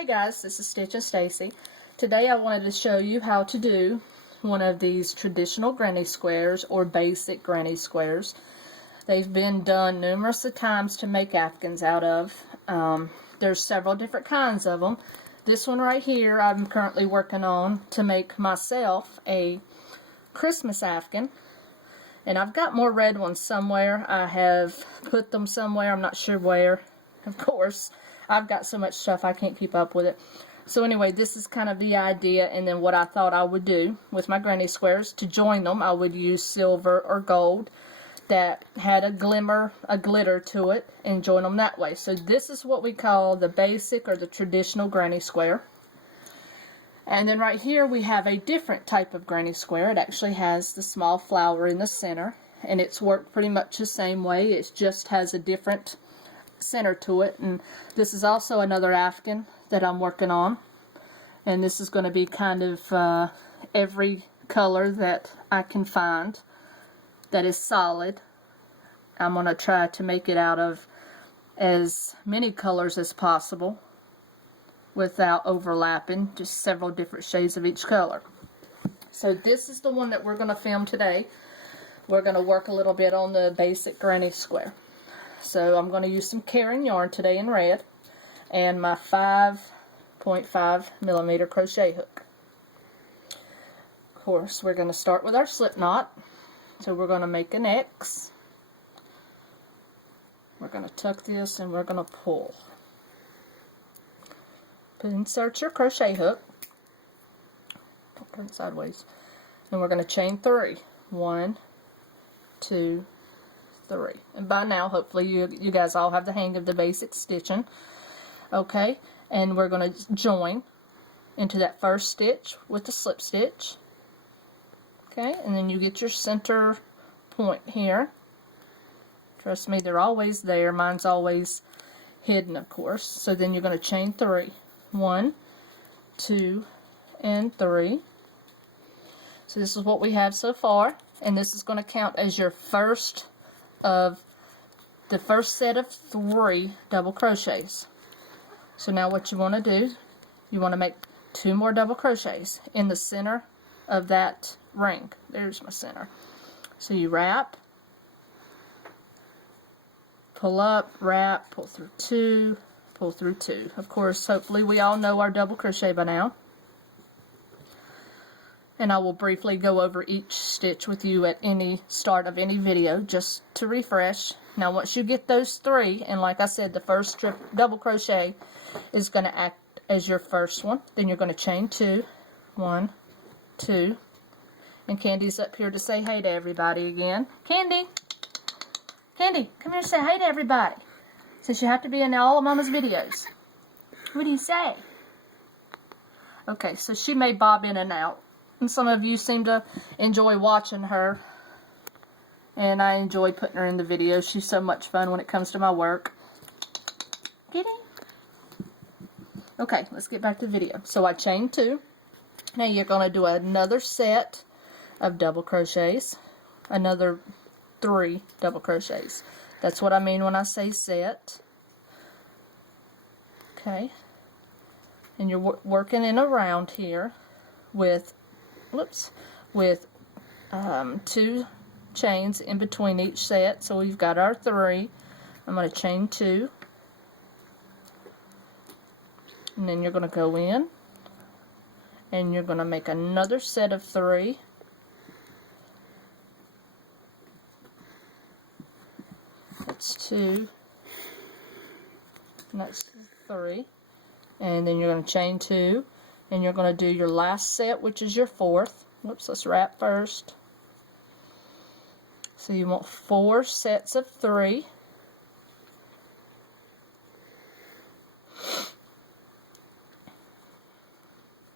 Hey guys, this is Stitch and Stacy. Today I wanted to show you how to do one of these traditional granny squares or basic granny squares. They've been done numerous of times to make afghans out of. There's several different kinds of them. This one right here I'm currently working on to make myself a Christmas afghan. And I've got more red ones somewhere. I have put them somewhere, I'm not sure where. Of course, I've got so much stuff I can't keep up with it. So anyway, this is kind of the idea, and then what I thought I would do with my granny squares. To join them, I would use silver or gold that had a glitter to it, and join them that way. So this is what we call the basic or the traditional granny square. And then right here we have a different type of granny square. It actually has the small flower in the center, and it's worked pretty much the same way. It just has a different center to it. And this is also another afghan that I'm working on, and this is going to be kind of every color that I can find that is solid. I'm going to try to make it out of as many colors as possible without overlapping, just several different shades of each color. So this is the one that we're going to film today. We're going to work a little bit on the basic granny square. So I'm going to use some Caron yarn today in red and my 5.5 millimeter crochet hook. Of course, we're going to start with our slip knot. So we're going to make an X. We're going to tuck this and we're going to pull. Insert your crochet hook. Don't turn it sideways. And we're going to chain 3. 1, 2, 3. And by now, hopefully, you guys all have the hang of the basic stitching. Okay, and we're going to join into that first stitch with the slip stitch. Okay, and then you get your center point here. Trust me, they're always there. Mine's always hidden, of course. So then you're going to chain 3. 1, 2, and 3. So this is what we have so far, and this is going to count as your first of the first set of 3 double crochets. So now what you want to do, you want to make 2 more double crochets in the center of that ring. There's my center. So you wrap, pull up, wrap, pull through 2, pull through 2. Of course, hopefully we all know our double crochet by now. And I will briefly go over each stitch with you at any start of any video just to refresh. Now once you get those 3, and like I said, the first double crochet is going to act as your first one. Then you're going to chain 2. 1, 2. And Candy's up here to say hey to everybody again. Candy! Candy, come here and say hey to everybody. Since you have to be in all of Mama's videos. What do you say? Okay, so she may bob in and out. And some of you seem to enjoy watching her. And I enjoy putting her in the videos. She's so much fun when it comes to my work. Get in. Okay, let's get back to the video. So I chained 2. Now you're going to do another set of double crochets. Another 3 double crochets. That's what I mean when I say set. Okay. And you're working in a round here with 2 chains in between each set. So we've got our 3. I'm going to chain 2. And then you're going to go in. And you're going to make another set of 3. That's 2. And that's 3. And then you're going to chain 2. And you're going to do your last set, which is your 4th. Whoops, let's wrap first. So you want 4 sets of 3.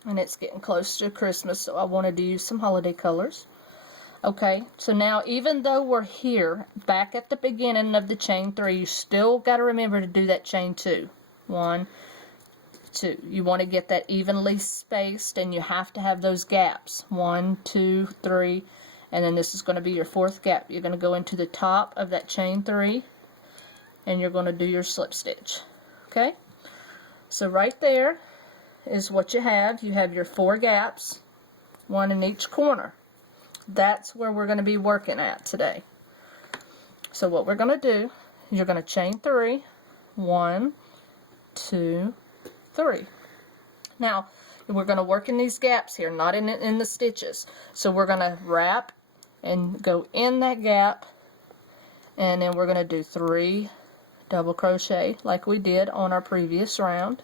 And it's getting close to Christmas, so I wanted to use some holiday colors. Okay, so now even though we're here, back at the beginning of the chain 3, you still got to remember to do that chain 2. 1, 2. You want to get that evenly spaced, and you have to have those gaps. 1, 2, 3, and then this is going to be your 4th gap. You're going to go into the top of that chain 3, and you're going to do your slip stitch. Okay? So right there, is what you have. You have your 4 gaps, 1 in each corner. That's where we're going to be working at today. So what we're going to do, you're going to chain 3, 1, 2, 3. Now, we're going to work in these gaps here, not in the stitches. So we're going to wrap and go in that gap, and then we're going to do 3 double crochet like we did on our previous round.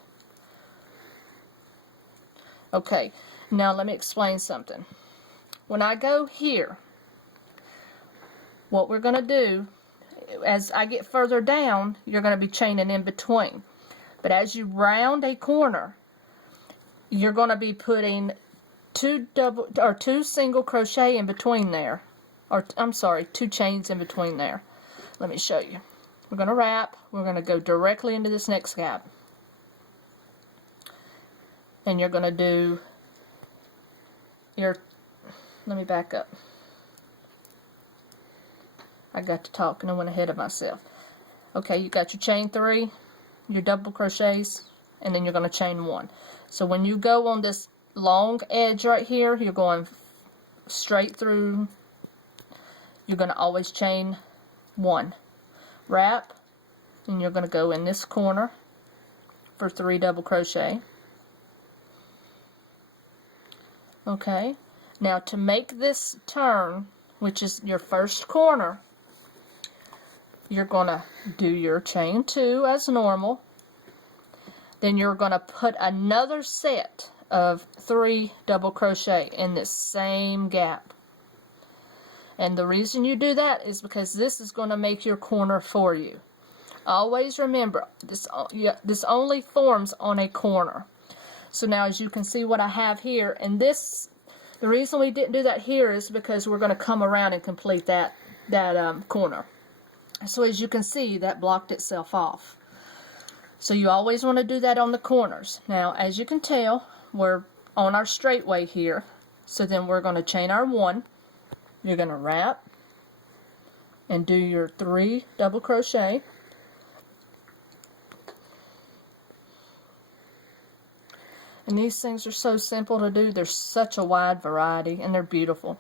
Okay, now let me explain something. When I go here, what we're going to do, as I get further down, you're going to be chaining in between. But as you round a corner, you're going to be putting 2 single crochet in between there. Or, I'm sorry, 2 chains in between there. Let me show you. We're going to wrap. We're going to go directly into this next gap. And you're going to do your, let me back up. I got to talk and I went ahead of myself. Okay, you got your chain 3, your double crochets, and then you're going to chain 1. So when you go on this long edge right here, you're going straight through. You're going to always chain 1. Wrap, and you're going to go in this corner for 3 double crochet. Okay, now to make this turn, which is your first corner, you're going to do your chain 2 as normal. Then you're going to put another set of 3 double crochet in this same gap. And the reason you do that is because this is going to make your corner for you. Always remember, this only forms on a corner. So now as you can see what I have here, and this, the reason we didn't do that here is because we're going to come around and complete that corner. So as you can see, that blocked itself off. So you always want to do that on the corners. Now as you can tell, we're on our straightway here. So then we're going to chain our 1. You're going to wrap and do your 3 double crochet. And these things are so simple to do. There's such a wide variety and they're beautiful.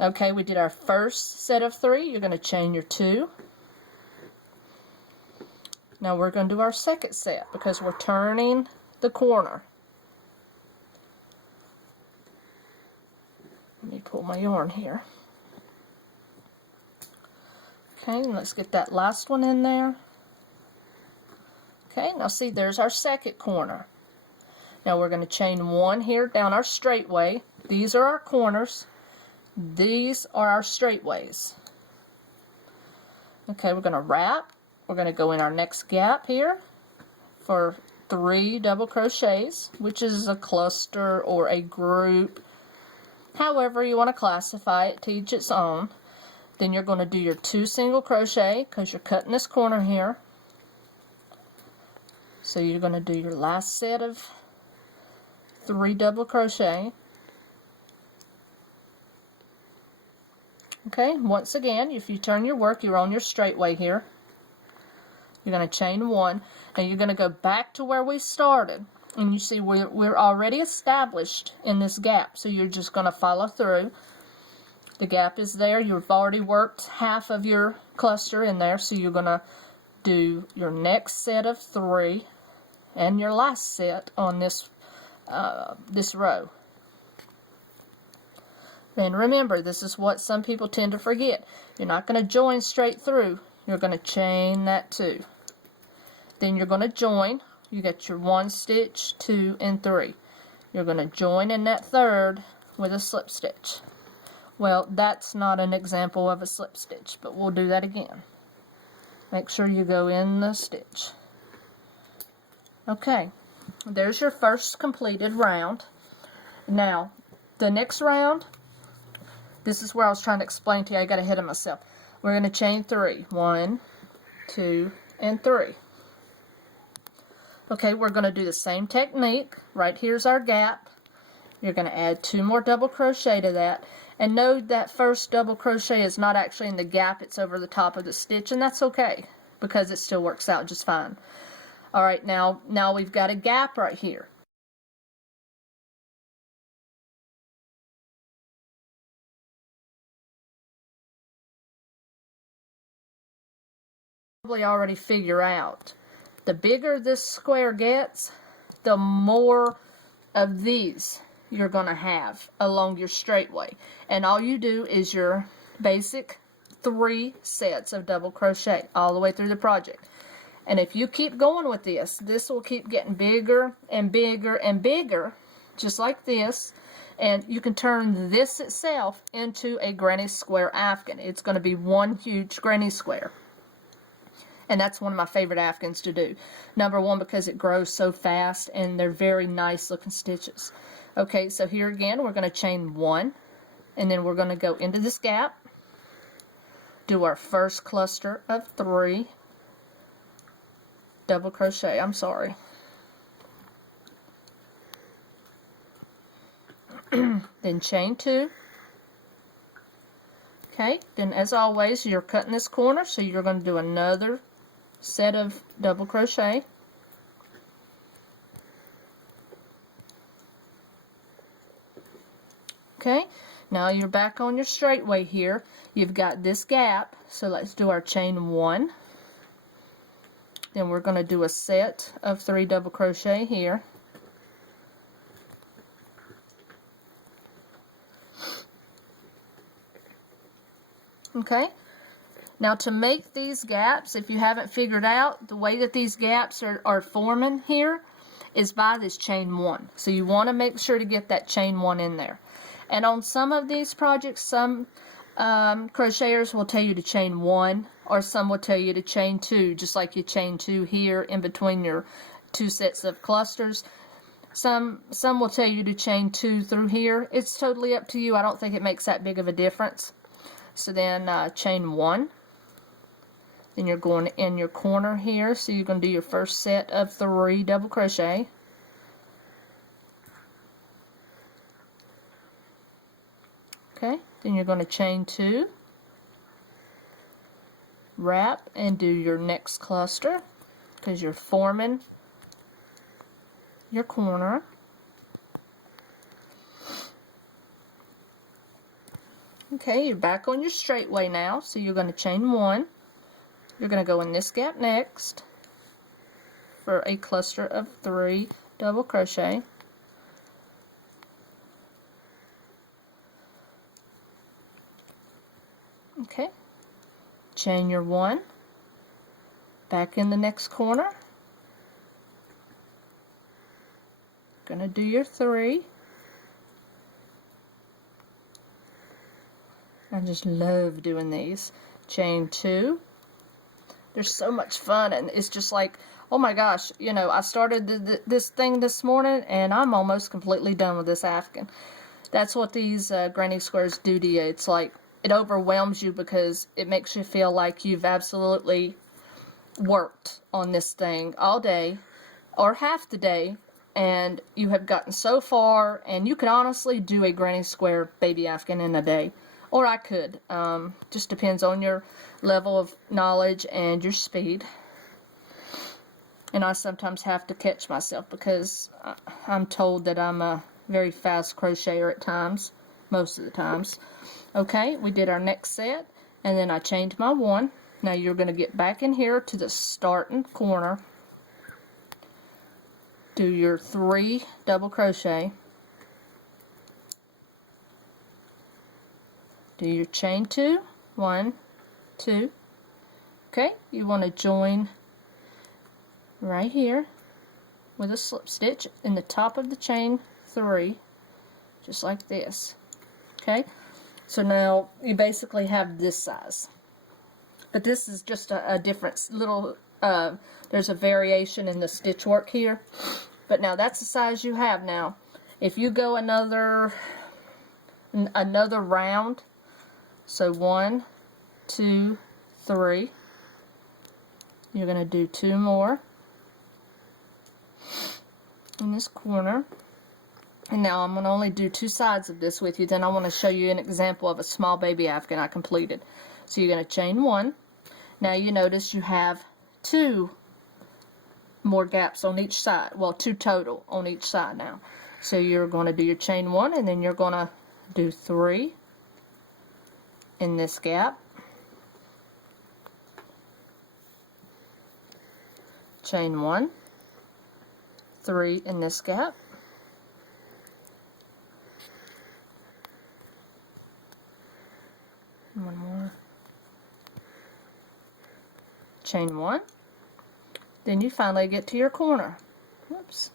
Okay, we did our first set of 3. You're going to chain your 2. Now we're going to do our second set because we're turning the corner. Let me pull my yarn here. Okay, and let's get that last one in there. Okay, now see, there's our second corner. Now we're going to chain 1 here down our straightway. These are our corners. These are our straightaways. Okay, we're going to wrap. We're going to go in our next gap here for 3 double crochets, which is a cluster or a group, however you want to classify it, to each its own. Then you're going to do your 2 single crochet because you're cutting this corner here. So you're going to do your last set of 3 double crochet. Okay, once again, if you turn your work, you're on your straightway here. You're going to chain 1, and you're going to go back to where we started. And you see we're already established in this gap, so you're just going to follow through. The gap is there. You've already worked half of your cluster in there, so you're going to do your next set of 3 and your last set on this row. Then remember, this is what some people tend to forget. You're not going to join straight through. You're going to chain that 2. Then you're going to join. You got your 1 stitch, 2, and 3. You're going to join in that 3rd with a slip stitch. Well, that's not an example of a slip stitch, but we'll do that again. Make sure you go in the stitch. Okay, there's your first completed round. Now, the next round, this is where I was trying to explain to you. I got ahead of myself. We're going to chain 3. 1, 2, and 3. Okay, we're going to do the same technique. Right here's our gap. You're going to add 2 more double crochet to that. And note that first double crochet is not actually in the gap, it's over the top of the stitch, and that's okay because it still works out just fine. Alright, now we've got a gap right here. probably already figure out, the bigger this square gets, the more of these you're going to have along your straightway. And all you do is your basic 3 sets of double crochet all the way through the project. And if you keep going with this, this will keep getting bigger and bigger and bigger, just like this. And you can turn this itself into a granny square afghan. It's going to be one huge granny square. And that's one of my favorite afghans to do. Number one, because it grows so fast and they're very nice looking stitches. Okay, so here again, we're going to chain 1. And then we're going to go into this gap. Do our first cluster of 3 double crochet. I'm sorry. Then chain 2. Okay, then as always, you're cutting this corner, so you're going to do another set of double crochet. Okay, now you're back on your straightway here. You've got this gap, so let's do our chain 1. Then we're going to do a set of 3 double crochet here. Okay, now to make these gaps, if you haven't figured out, the way that these gaps are forming here is by this chain 1. So you want to make sure to get that chain 1 in there. And on some of these projects, some crocheters will tell you to chain 1, or some will tell you to chain 2, just like you chain 2 here in between your 2 sets of clusters. Some will tell you to chain 2 through here. It's totally up to you. I don't think it makes that big of a difference. So then chain 1. Then you're going in your corner here. So you're going to do your first set of 3 double crochet. Okay, then you're going to chain 2. Wrap and do your next cluster because you're forming your corner. Okay, you're back on your straightway now, so you're going to chain 1. You're going to go in this gap next for a cluster of 3 double crochet. Okay, chain your 1, back in the next corner. Going to do your 3. I just love doing these. Chain 2. They're so much fun, and it's just like, oh my gosh, you know, I started this thing this morning and I'm almost completely done with this afghan. That's what these granny squares do to you. It's like it overwhelms you because it makes you feel like you've absolutely worked on this thing all day or half the day, and you have gotten so far, and you could honestly do a granny square baby afghan in a day. Or I could. Just depends on your level of knowledge and your speed. And I sometimes have to catch myself because I'm told that I'm a very fast crocheter at times. Most of the times. Okay, we did our next set. And then I chained my 1. Now you're going to get back in here to the starting corner. Do your 3 double crochet. Do your chain 2, 1, 2. Okay, you want to join right here with a slip stitch in the top of the chain 3, just like this. Okay, so now you basically have this size, but this is just a different little, there's a variation in the stitch work here, but now that's the size you have. Now if you go another round, so 1, 2, 3. You're going to do 2 more in this corner. And now I'm going to only do 2 sides of this with you. Then I want to show you an example of a small baby afghan I completed. So you're going to chain 1. Now you notice you have 2 more gaps on each side. Well, 2 total on each side now. So you're going to do your chain 1, and then you're going to do 3 in this gap, chain 1, 3 in this gap, one more, chain 1, then you finally get to your corner. Whoops.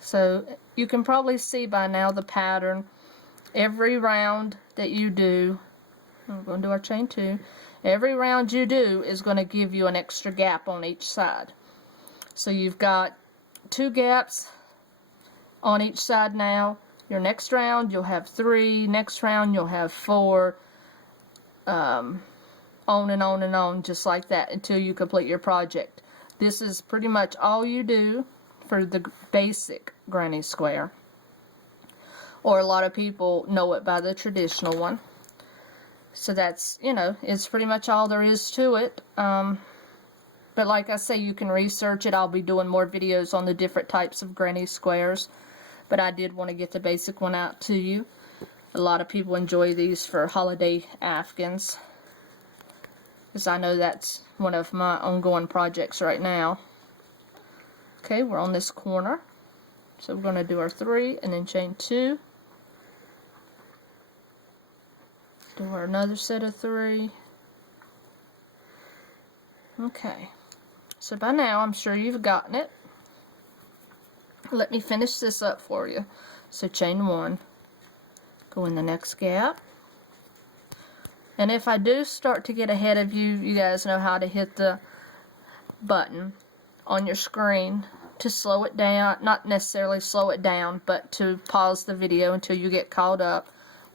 So you can probably see by now the pattern. Every round that you do, we're going to do our chain 2, every round you do is going to give you an extra gap on each side. So you've got 2 gaps on each side now. Your next round you'll have 3, next round you'll have 4, on and on and on, just like that, until you complete your project. This is pretty much all you do for the basic granny square, or a lot of people know it by the traditional one. So that's, you know, it's pretty much all there is to it. But like I say, you can research it. I'll be doing more videos on the different types of granny squares, but I did want to get the basic one out to you. A lot of people enjoy these for holiday afghans, because I know that's one of my ongoing projects right now. Okay, we're on this corner, so we're going to do our 3 and then chain 2. Do our another set of 3. Okay, so by now I'm sure you've gotten it. Let me finish this up for you. So chain 1, go in the next gap. And if I do start to get ahead of you, you guys know how to hit the button on your screen to slow it down, not necessarily slow it down, but to pause the video until you get caught up.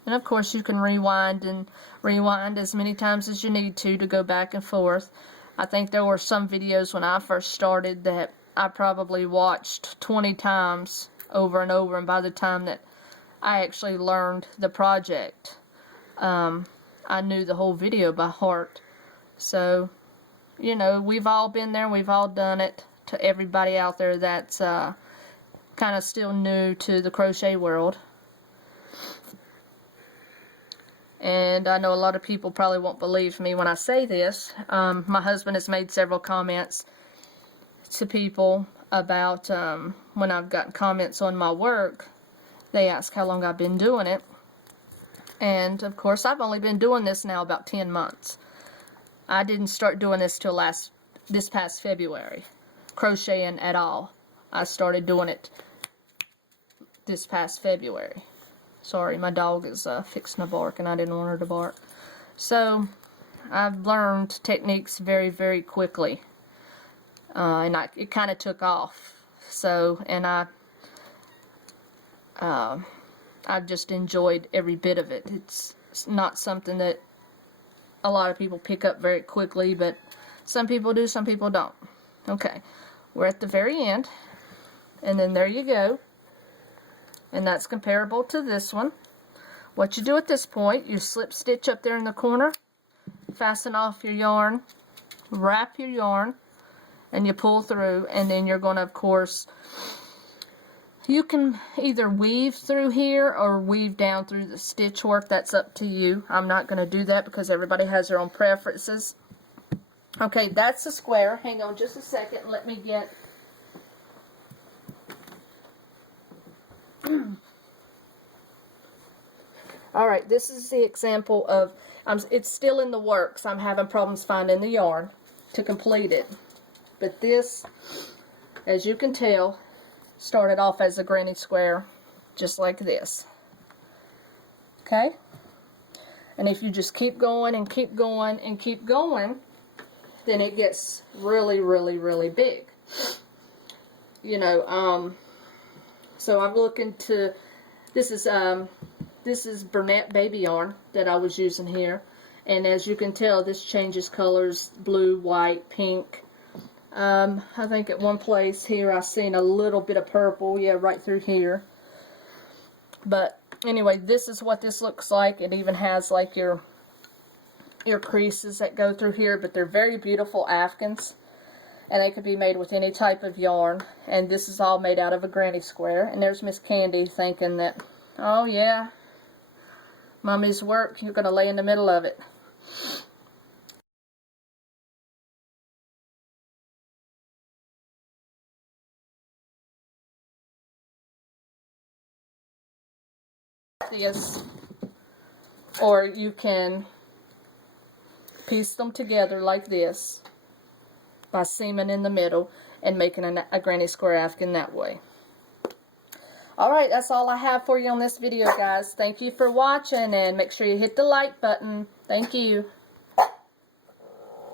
And of course you can rewind and rewind as many times as you need to go back and forth. I think there were some videos when I first started that I probably watched 20 times over and over, and by the time that I actually learned the project, I knew the whole video by heart. So, you know, we've all been there, we've all done it. To everybody out there that's kind of still new to the crochet world. And I know a lot of people probably won't believe me when I say this. My husband has made several comments to people about when I've gotten comments on my work. They ask how long I've been doing it. And of course I've only been doing this now about 10 months. I didn't start doing this till this past February. Crocheting at all. I started doing it this past February. Sorry, my dog is fixing to bark and I didn't want her to bark. So I've learned techniques very, very quickly. And it kind of took off. So, and I've just enjoyed every bit of it. It's not something that a lot of people pick up very quickly, but some people do, some people don't. Okay, we're at the very end, and then there you go. And that's comparable to this one. What you do at this point, you slip stitch up there in the corner, fasten off your yarn, wrap your yarn, and you pull through, and then you're going to, of course, you can either weave through here or weave down through the stitch work. That's up to you. I'm not going to do that because everybody has their own preferences. Okay, that's the square. Hang on just a second. Let me get... Alright, this is the example of... it's still in the works. I'm having problems finding the yarn to complete it. But this, as you can tell, started off as a granny square, just like this. Okay? And if you just keep going and keep going and keep going, then it gets really, really, really big. You know, so I'm looking to, this is Bernette baby yarn that I was using here. And as you can tell, this changes colors, blue, white, pink. I think at one place here I seen a little bit of purple, yeah, right through here. But anyway, this is what this looks like. It even has like your creases that go through here, but they're very beautiful afghans, and they could be made with any type of yarn. And this is all made out of a granny square. And there's Miss Candy thinking that, oh yeah, Mommy's work, you're going to lay in the middle of it. like this, or you can piece them together like this by seaming in the middle and making a granny square afghan that way. Alright, that's all I have for you on this video, guys. Thank you for watching, and make sure you hit the like button. Thank you.